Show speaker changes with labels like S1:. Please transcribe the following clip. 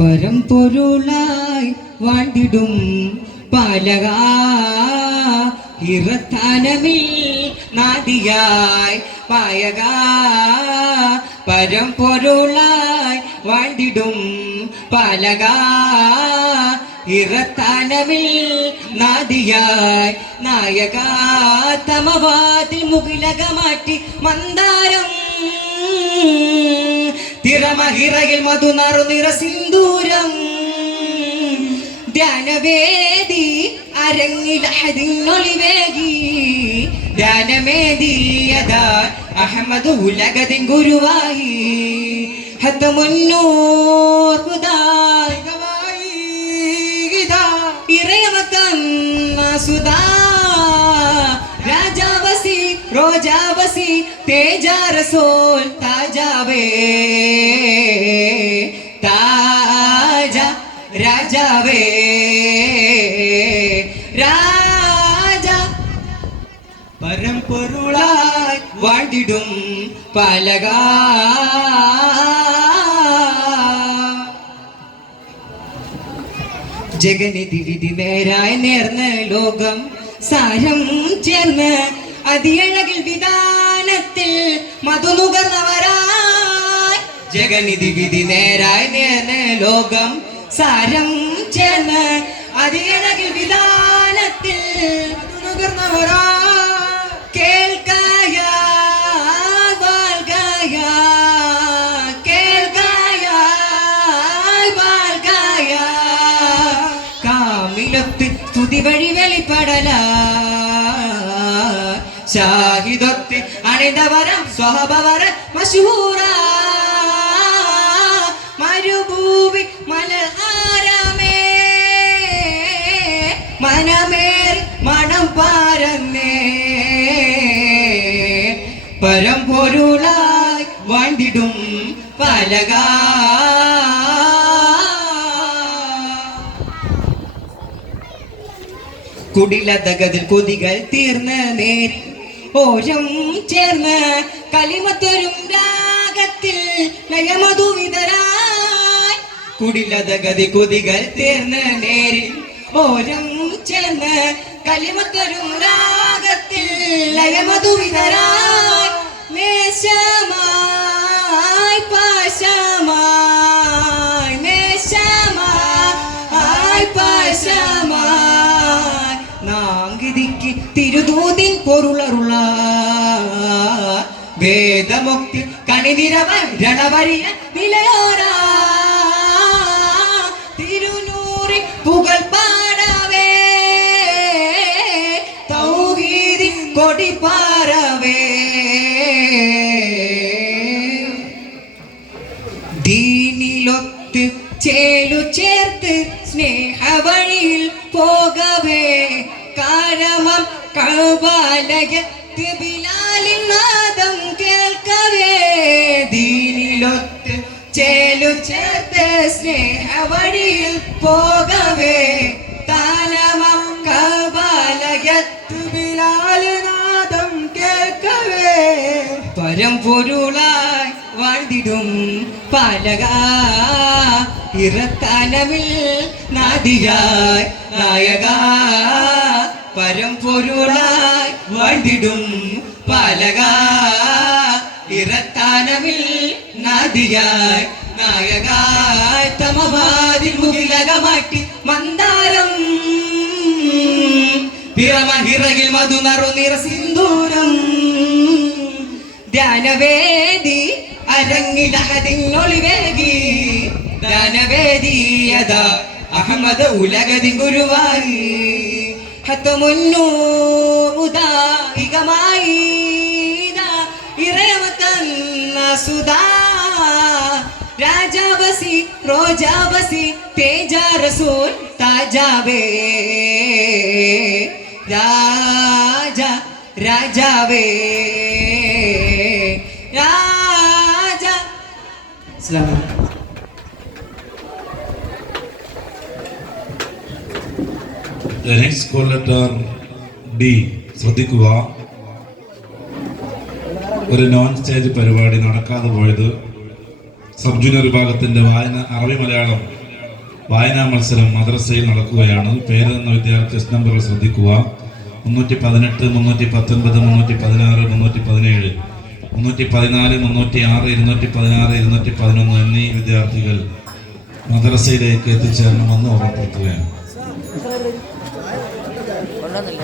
S1: പരമ്പൊരുളായി വാണ്ടിടും പാലക. ഇറത്താനമിൽ നാദിയായി പായക. പരമ്പൊരുളായി വാണ്ടിടും പാലക. ഇറത്താനമിൽ നാദിയായി നായക. തമവാതി മുകിലക മാറ്റി മന്ദാരം തിറമഹിറയിൽ മധുനാറു നിറ സിന്ദൂരം. ധ്യാനവേദി അരങ്ങിലഹതിനൊളിവേകി ധ്യാനമേദിയതാ അഹമ്മദ് ഉലകതിൻ ഗുരുവായി. ഹത്തമുന്നൂർ ഇറയമത്തന്ന രാജാവസി റോജാവസി തേജാരസോൽ താജാവേ. താജ രാജാവേ. രാജ പരമ്പൊരുളായി വാണ്ടിടും പാലക. ജഗനിധി വിധി നേരായി നേർന്ന് ലോകം സാരം ചേർന്ന് അതിയഴകിൽ വിധാനത്തിൽ മധുനുകർന്നവരായി ജഗനിധി വിധി നേരായി ലോകം സാരം ചെന്ന് അതിയഴകിൽ വിധാനത്തിൽ വഴി വെളിപ്പെടല. ഷാഹിദത്ത് അണിതവരം സ്വഹബവര മഷൂറ മരുഭൂമി മലഹാരമേ. മനമേറി മണം പാരന്നേ. പരം പൊരുളായി വാണ്ടിടും പലക. കുടിലതകതിൽ കൊതികൾ തീർന്ന് നേരി ഓരം ചേർന്ന് കലിമത്തൊരും രാഗത്തിൽ ലയമധുവിതരായി കുടിലതകതി കൊതികൾ തീർന്ന് നേരിൽ ഓരം ചേർന്ന് കലിമത്തൊരും രാഗത്തിൽ നേശമായി നാങ്കിതിക്ക് തിരുദൂതിൻ പൊരുളറുള്ള വേദമുക്തി കണിനിരവൻ രണവരിയ നിലയോരാ. തിരുനൂറി പുകൾ പാടവേ. തൗഹീദിൻ കൊടി പാറവേ ദീനിലൊത്ത് ചേലു കവാലയത്ത് ബിലാലിൻ നാദം സ്നേഹവഴിയിൽ പോകവേ. താലമം കവാലയത്ത് കേൾക്കവേ. പരം പൊരുളായി വാഴ്ന്നിടും പാലക. ഇറത്താലമിൽ നാദിയായി നായക. പരംപൊരുളായി വണ്ടിടും പാലക. ഇറത്താനവിൽ നദിയായി നായകായി തമവാതിൽ മുകിലകമാറ്റി മന്ദാരം. പിറമഹിറകിൽ മധു നറുനിറ സിന്ദൂരം ധ്യാനവേദി അരങ്ങിലഹതിങ്ങൊളിവേകി ധ്യാനവേദീയത അഹമ്മദ് ഉലകതി ഗുരുവായി. ഹത്തമുന്നൂതായികമായി ഇറയമത്തന്ന സുധാ രാജാവസി റോജാവസി തേജ റസൂൽ താജാവേ. രാജ രാജാവേ. രാജ. അസ്സലാമു
S2: call letter D. ശ്രദ്ധിക്കുക. ഒരു നോൺ സ്റ്റേജ് പരിപാടി നടക്കാതെ പോയത് സബ് ജൂനിയർ വിഭാഗത്തിന്റെ വായന അറബി മലയാളം വായനാ മത്സരം മദ്രസയിൽ നടക്കുകയാണ്. പേര് എന്ന വിദ്യാർത്ഥി ടെസ്റ്റ് നമ്പറുകൾ ശ്രദ്ധിക്കുക. മുന്നൂറ്റി പതിനെട്ട് മുന്നൂറ്റി പത്തൊൻപത് മുന്നൂറ്റി പതിനാറ് മുന്നൂറ്റി പതിനേഴ് മുന്നൂറ്റി പതിനാല് മുന്നൂറ്റി ആറ് ഇരുന്നൂറ്റി പതിനാറ് ഇരുന്നൂറ്റി പതിനൊന്ന് എന്നീ വിദ്യാർത്ഥികൾ മദ്രസയിലേക്ക് എത്തിച്ചേരണമെന്ന് ഓർമ്മപ്പെടുത്തുകയാണ്
S3: കൊണ്ടുവന്നില്ല